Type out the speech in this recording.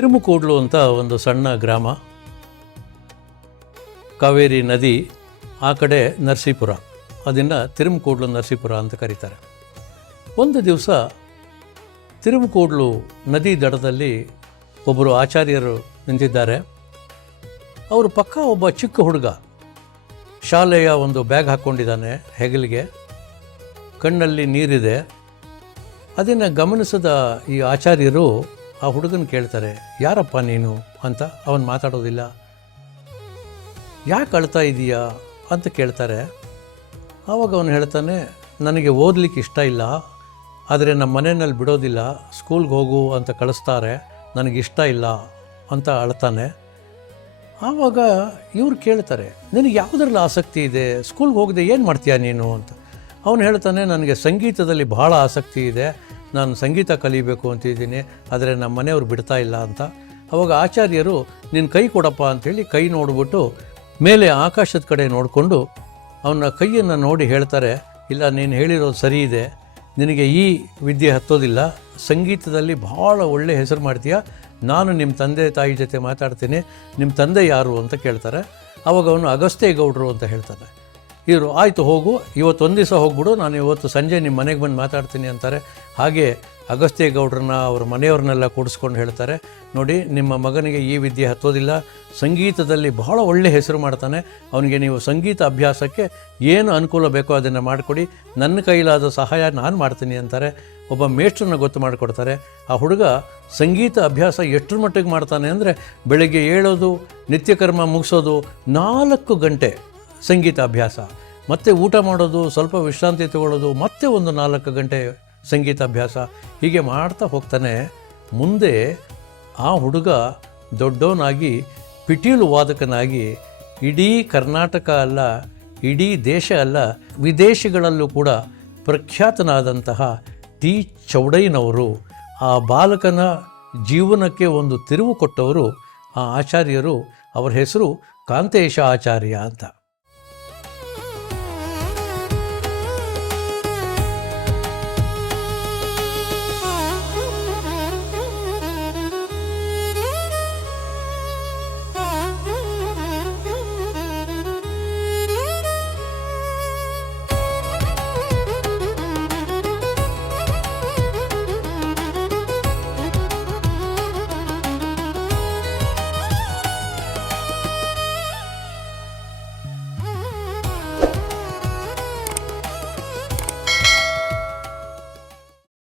ತಿರುಮುಕೂಡ್ಲು ಅಂತ ಒಂದು ಸಣ್ಣ ಗ್ರಾಮ, ಕಾವೇರಿ ನದಿ ಆ ಕಡೆ ನರಸೀಪುರ, ಅದನ್ನು ತಿರುಮುಕೂಡ್ಲು ನರಸೀಪುರ ಅಂತ ಕರೀತಾರೆ. ಒಂದು ದಿವಸ ತಿರುಮುಕೂಡ್ಲು ನದಿ ದಡದಲ್ಲಿ ಒಬ್ಬರು ಆಚಾರ್ಯರು ನಿಂತಿದ್ದಾರೆ. ಅವರು ಪಕ್ಕ ಒಬ್ಬ ಚಿಕ್ಕ ಹುಡುಗ ಶಾಲೆಯ ಒಂದು ಬ್ಯಾಗ್ ಹಾಕ್ಕೊಂಡಿದ್ದಾನೆ ಹೆಗಲಿಗೆ, ಕಣ್ಣಲ್ಲಿ ನೀರಿದೆ. ಅದನ್ನು ಗಮನಿಸಿದ ಈ ಆಚಾರ್ಯರು ಆ ಹುಡುಗನ ಕೇಳ್ತಾರೆ, ಯಾರಪ್ಪ ನೀನು ಅಂತ. ಅವನು ಮಾತಾಡೋದಿಲ್ಲ. ಯಾಕೆ ಅಳ್ತಾ ಇದೀಯಾ ಅಂತ ಕೇಳ್ತಾರೆ. ಆವಾಗ ಅವನು ಹೇಳ್ತಾನೆ, ನನಗೆ ಓದಲಿಕ್ಕೆ ಇಷ್ಟ ಇಲ್ಲ, ಆದರೆ ನಮ್ಮ ಮನೆಯಲ್ಲಿ ಬಿಡೋದಿಲ್ಲ, ಸ್ಕೂಲ್ಗೆ ಹೋಗು ಅಂತ ಕಳಿಸ್ತಾರೆ, ನನಗಿಷ್ಟ ಇಲ್ಲ ಅಂತ ಅಳ್ತಾನೆ. ಆವಾಗ ಇವ್ರು ಕೇಳ್ತಾರೆ, ನಿನಗೆ ಯಾವುದರಲ್ಲಿ ಆಸಕ್ತಿ ಇದೆ, ಸ್ಕೂಲ್ಗೆ ಹೋಗದೆ ಏನು ಮಾಡ್ತೀಯಾ ನೀನು ಅಂತ. ಅವನು ಹೇಳ್ತಾನೆ, ನನಗೆ ಸಂಗೀತದಲ್ಲಿ ಭಾಳ ಆಸಕ್ತಿ ಇದೆ, ನಾನು ಸಂಗೀತ ಕಲಿಬೇಕು ಅಂತಿದ್ದೀನಿ, ಆದರೆ ನಮ್ಮ ಮನೆಯವ್ರು ಬಿಡ್ತಾ ಇಲ್ಲ ಅಂತ. ಅವಾಗ ಆಚಾರ್ಯರು, ನಿನ್ನ ಕೈ ಕೊಡಪ್ಪ ಅಂಥೇಳಿ ಕೈ ನೋಡಿಬಿಟ್ಟು ಮೇಲೆ ಆಕಾಶದ ಕಡೆ ನೋಡಿಕೊಂಡು ಅವನ ಕೈಯನ್ನು ನೋಡಿ ಹೇಳ್ತಾರೆ, ಇಲ್ಲ ನೀನು ಹೇಳಿರೋದು ಸರಿ ಇದೆ, ನಿನಗೆ ಈ ವಿದ್ಯೆ ಹತ್ತೋದಿಲ್ಲ, ಸಂಗೀತದಲ್ಲಿ ಭಾಳ ಒಳ್ಳೆ ಹೆಸರು ಮಾಡ್ತೀಯ, ನಾನು ನಿಮ್ಮ ತಂದೆ ತಾಯಿ ಜೊತೆ ಮಾತಾಡ್ತೀನಿ, ನಿಮ್ಮ ತಂದೆ ಯಾರು ಅಂತ ಕೇಳ್ತಾರೆ. ಆವಾಗ ಅವನು ಅಗಸ್ತ್ಯ ಗೌಡರು ಅಂತ ಹೇಳ್ತಾನೆ. ಇವರು ಆಯಿತು ಹೋಗು, ಇವತ್ತೊಂದು ದಿವಸ ಹೋಗ್ಬಿಡು, ನಾನು ಇವತ್ತು ಸಂಜೆ ನಿಮ್ಮ ಮನೆಗೆ ಬಂದು ಮಾತಾಡ್ತೀನಿ ಅಂತಾರೆ. ಹಾಗೆ ಅಗಸ್ತ್ಯ ಗೌಡ್ರನ್ನ ಅವ್ರ ಮನೆಯವ್ರನ್ನೆಲ್ಲ ಕೂಡಿಸ್ಕೊಂಡು ಹೇಳ್ತಾರೆ, ನೋಡಿ ನಿಮ್ಮ ಮಗನಿಗೆ ಈ ವಿದ್ಯೆ ಹತ್ತೋದಿಲ್ಲ, ಸಂಗೀತದಲ್ಲಿ ಬಹಳ ಒಳ್ಳೆ ಹೆಸರು ಮಾಡ್ತಾನೆ, ಅವನಿಗೆ ನೀವು ಸಂಗೀತ ಅಭ್ಯಾಸಕ್ಕೆ ಏನು ಅನುಕೂಲ ಬೇಕೋ ಅದನ್ನು ಮಾಡಿಕೊಡಿ, ನನ್ನ ಕೈಲಾದ ಸಹಾಯ ನಾನು ಮಾಡ್ತೀನಿ ಅಂತಾರೆ. ಒಬ್ಬ ಮೇಷ್ಟ್ರನ್ನ ಗೊತ್ತು ಮಾಡಿಕೊಡ್ತಾರೆ. ಆ ಹುಡುಗ ಸಂಗೀತ ಅಭ್ಯಾಸ ಎಷ್ಟರ ಮಟ್ಟಿಗೆ ಮಾಡ್ತಾನೆ ಅಂದರೆ, ಬೆಳಗ್ಗೆ ಏಳೋದು, ನಿತ್ಯಕರ್ಮ ಮುಗಿಸೋದು, 4 ಗಂಟೆ ಸಂಗೀತ ಅಭ್ಯಾಸ, ಮತ್ತು ಊಟ ಮಾಡೋದು, ಸ್ವಲ್ಪ ವಿಶ್ರಾಂತಿ ತಗೊಳ್ಳೋದು, ಮತ್ತೆ ಒಂದು 4 ಗಂಟೆ ಸಂಗೀತ ಅಭ್ಯಾಸ, ಹೀಗೆ ಮಾಡ್ತಾ ಹೋಗ್ತಾನೆ. ಮುಂದೆ ಆ ಹುಡುಗ ದೊಡ್ಡವನಾಗಿ ಪಿಟೀಲು ವಾದಕನಾಗಿ ಇಡೀ ಕರ್ನಾಟಕ ಅಲ್ಲ, ಇಡೀ ದೇಶ ಅಲ್ಲ, ವಿದೇಶಗಳಲ್ಲೂ ಕೂಡ ಪ್ರಖ್ಯಾತನಾದಂತಹ ಟಿ ಚೌಡಯ್ಯನವರು, ಆ ಬಾಲಕನ ಜೀವನಕ್ಕೆ ಒಂದು ತಿರುವು ಕೊಟ್ಟವರು ಆ ಆಚಾರ್ಯರು. ಅವರ ಹೆಸರು ಕಾಂತೇಶ ಆಚಾರ್ಯ ಅಂತ.